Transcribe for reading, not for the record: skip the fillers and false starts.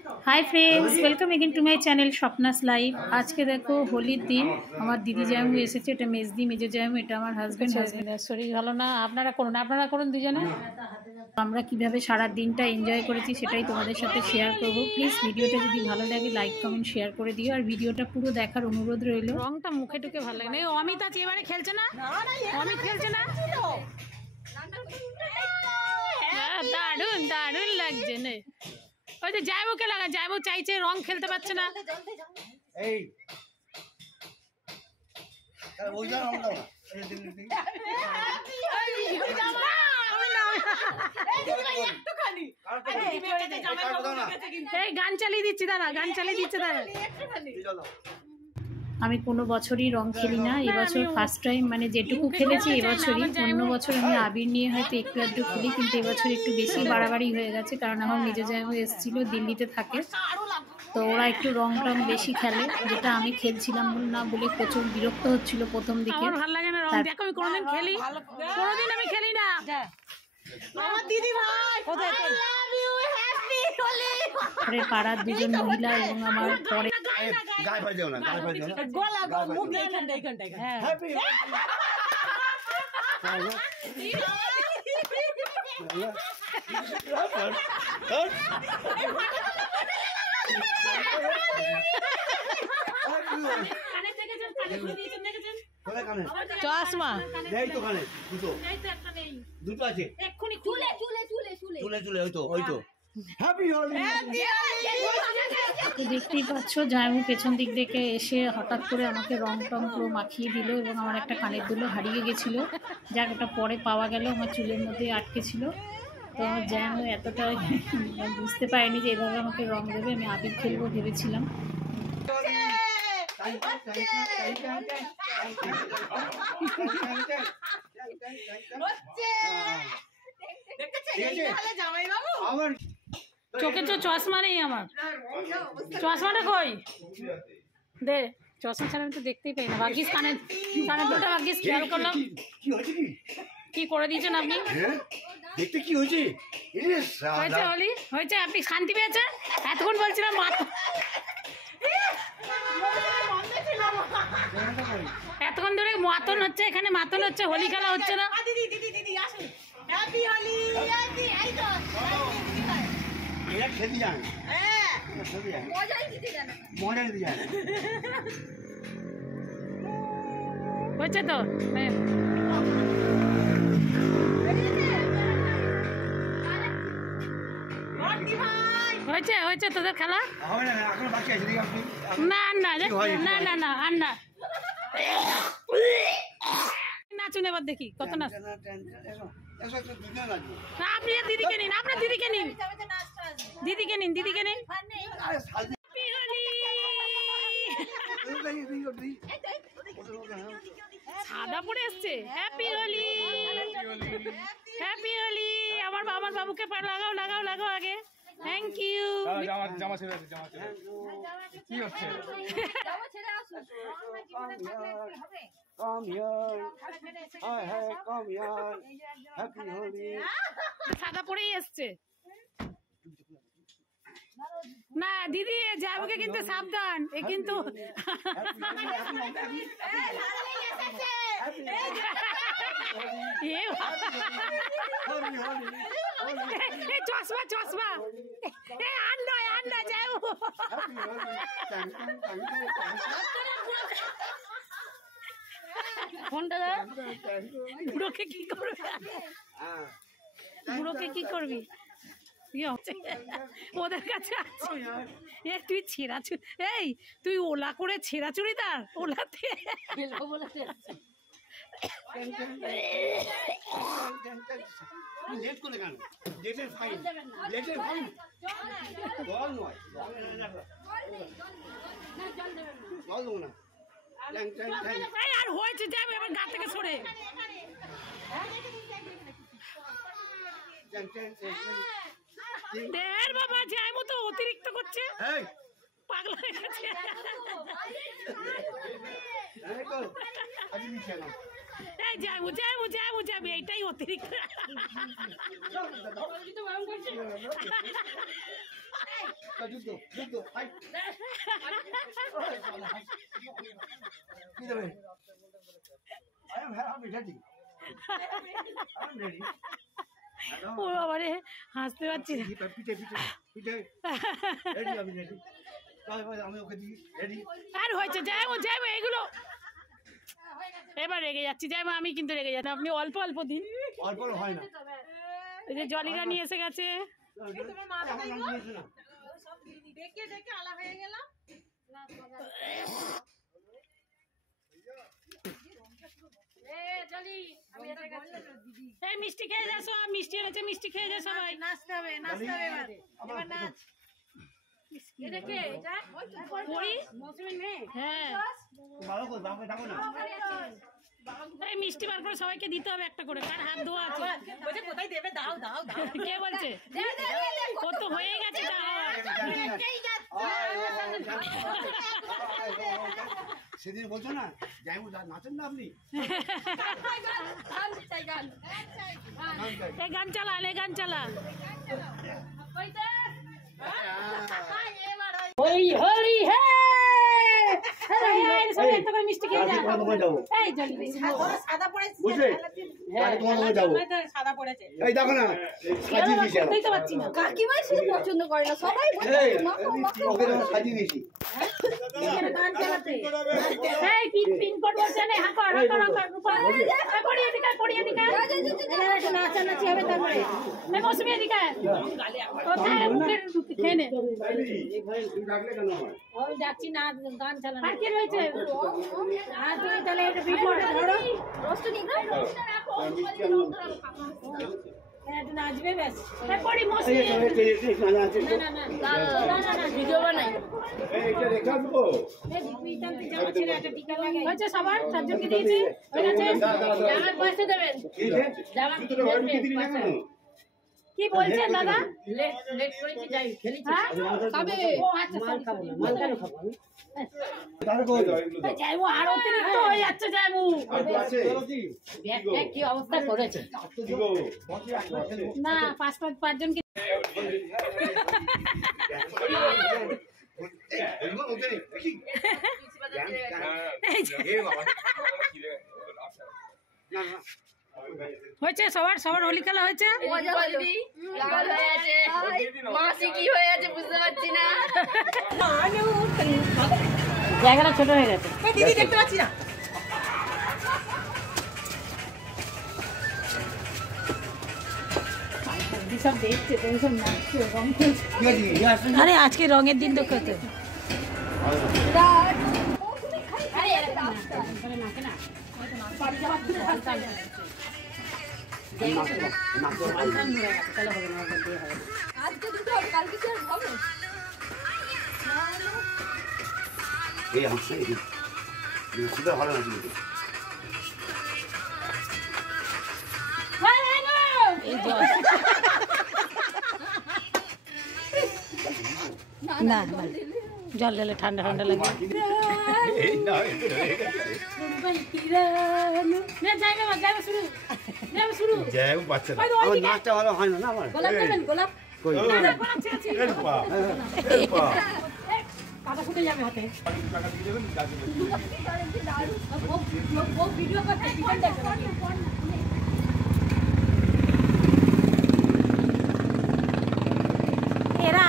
Hi friends, welcome again to my channel Swapna's life. आज के देखो होलिर दिन আমার দিদি জামু এসেছে। এটা মেজদি মেজো জামু, এটা আমার হাজবেন্ড। শরীর ভালো না, আপনারা করুন দুজনে। আমরা কিভাবে সারা দিনটা এনজয় করেছি সেটাই তোমাদের সাথে শেয়ার করব। প্লিজ ভিডিওটা যদি ভালো লাগে লাইক কমেন্ট শেয়ার করে দিও, আর ভিডিওটা পুরো দেখার অনুরোধ রইল। রংটা মুখে টুকে ভালো লাগে না। অমিত আছে এবারে, খেলছে না? অমিত খেলছে না? দারুণ দারুণ লাগছে না? ওই যে জাইবুকে লাগা, জাইবু চাইছে, রং খেলতে পারছে না। এই গান চালিয়ে দিচ্ছি, দাঁড়া গান চালিয়ে দিচ্ছে, দাঁড়া। আমি কোনো বছরই রং খেলি না, এবছর ফার্স্ট টাইম, মানে যেটুকু খেলেছি এবছরই। অন্য বছর আমি আবির নিয়ে হয়তো একটু একটু খেলি, কিন্তু এবছর একটু বেশি বাড়াবাড়ি হয়ে গেছে, কারণ আমার মেজো জামাই এসেছিল, দিল্লিতে থাকে, তো ওরা একটু রং টং বেশি খেলে, যেটা আমি খেলছিলাম না বলে প্রচুর বিরক্ত হচ্ছিল প্রথম দিকে। ভালো লাগে না রং, দেখো আমি কোনোদিন খেলি, কোনোদিন আমি খেলি না। আমার দিদি ভাই পাড়ার দুজন মহিলা এবং আমার পরে গায়ে ভাই না, গায়ে ভাই না, গলা গো মুখ এইখানটা এইখানটা। হ্যাপি চশমা এই তো কানে দুটো, এই তো একটা নেই, দুটো আছে এক্ষুনি চুলে চুলে চুলে চুলে চুলে ওই তো ওই তো। হ্যাপি হোলি। তো দেখতেই পাচ্ছ জামাই পেছন দিক থেকে এসে হঠাৎ করে আমাকে রং টং পুরো মাখিয়ে দিল, এবং আমার একটা কানের দুলো হারিয়ে গেছিল, যাক ওটা পরে পাওয়া গেল, আমার চুলের মধ্যে আটকে ছিল। তো আমার জামাই এতটা বুঝতে পারেনি যে এভাবে আমাকে রং দেবে। আমি আবির খেলবো ভেবেছিলাম। চোখে তো চশমা নেই আমার, চশমাটা কই দে, চশমা ছাড়া আমি তো দেখতেই পাই না। ভাগ্যিস কানের দুটো ভাগ্যিস খেয়াল করলাম। কি করে দিয়েছেন আপনি? দেখতে কি হয়েছে? হয়েছে হলি হয়েছে, আপনি শান্তি পেয়েছেন? এতক্ষণ বলছিলাম এতক্ষণ ধরে মাতন হচ্ছে, এখানে মাতন হচ্ছে, হোলি খেলা হচ্ছে না। দিদি দিদি দিদি আসুন, হ্যাপি হোলি। এই তো এরা খেতে যায়, হ্যাঁ মজাই দিতে যায়, মজাই দিতে যায়। হচ্ছে তো হয়েছে হয়েছে তোদের খেলা? না না না না না আর না, নাচুন এবার দেখি কত নাচ। আপনি দিদিকে নিন, আপনার দিদিকে নিন, দিদিকে নিন, দিদিকে নিন। সাদা পরে এসছে, হ্যাপি হোলি হ্যাপি হোলি। আমার বাবুকে লাগাও লাগাও লাগাও আগে, থ্যাংক ইউ। জামা ছেড়ে আছে, জামা ছেড়ে কি হচ্ছে? সাদা পরেই এসছে না দিদি, যাবকে কিন্তু সাবধান, এ কিন্তু চশমা চশমা আর নয় আর না যাও। ফোনটা বুড়োকে কি করবি, বুড়োকে কি করবি? ওদের কাছে আছে তুই ছেঁড়া চুড়ি, এই তুই ওলা করে ছেঁড়া চুড়িদার ওলাতে আর হয়েছে, যাবে আবার গা থেকে সরে। দেড় বাবা যায় মতো অতিরিক্ত করছে, পাগলা হয়ে গেছে। এই যাবো যাবো যাবো যাবে, এইটাই অতিরিক্ত। ও বাবারে, হাসতে পারছি না। আর হয়েছে, যাবো যাবো এগুলো। এবার রেগে যাচ্ছি, যাবো আমি কিন্তু রেগে যাচ্ছি। আপনি অল্প অল্প দিন, অল্প হয় না। এই যে জলিরা নিয়ে এসে গেছে। এই মিষ্টি খেয়ে যা সব, মিষ্টি এনেছে, মিষ্টি খেয়ে যা সবাই। নাচতে হবে, নাচতে হবে এবার, এবার নাচ। মিষ্টি বার করে সবাইকে দিতে হবে একটা করে, কার হাত ধোয়া আছে। কে বলছে? ও তো হয়ে গেছে। সেদিন বলছো না যাইবো, নাচেন না আপনি? এই গান চালা, এই গান চালা। হরি হরি হে, মিষ্টি খেয়ে যা। এই জল সাদা পড়েছে, সাদা পড়েছে। এই দেখো না, সাজিয়ে দিয়েছি। দেখতে পাচ্ছি না। কাকিমা শুধু পছন্দ করে না, সবাই সাজিয়ে দিয়েছি। গান চালাতে এই পিন কোড বলছে না, হাকর হাকর হাকর পড়িয়ে দিকা, পড়িয়ে দিকা। নাচা নাচি হবে তারপরে। এই মৌসুমী দিকা কোথায় মুখের খেয়ে নে। ওই যাচ্ছি না, গান চালানো। আর কি রয়েছে? আর তুমি তাহলে এটা বিপদ ধরো, রোস্ট দিন না, রাখো একটু নাচবে ব্যাস। পড়ি মৌসুমী, না না না না ভিডিও বানাই। হচ্ছে সবার, চারজনকে দিয়েছে। জামার পয়সা দেবেন, কি বলছেন দাদা? লেট করেছি, যাই খেলেছি। ও আচ্ছা, যাইবো আর অতিরিক্ত হয়ে যাচ্ছে। যাইবো কি অবস্থা করেছে না, পাঁচজনকে হয়েছে সবার, সবার হোলি খেলা হয়েছে। মাসি কি হয়ে আছে বুঝতে পারছি না, জায়গাটা ছোট হয়ে গেছে। দিদি দেখতে পাচ্ছি না। সব দেখছে, সব নাচছে, রং খেলছে। আরে আজকে রঙের দিন তো খেতে আজকে দুটো হবে, কালকে কি আর হবে? এই হাসছে, খুবই ভালো নাচি। না জল ঢেলে ঠান্ডা ঠান্ডা লাগে। নাচটা ভালো হয় না আমার। গোলাপ দেবেন, গোলাপ। কাদা ফুটে যাবে হাতে। ভিডিও করতে এরা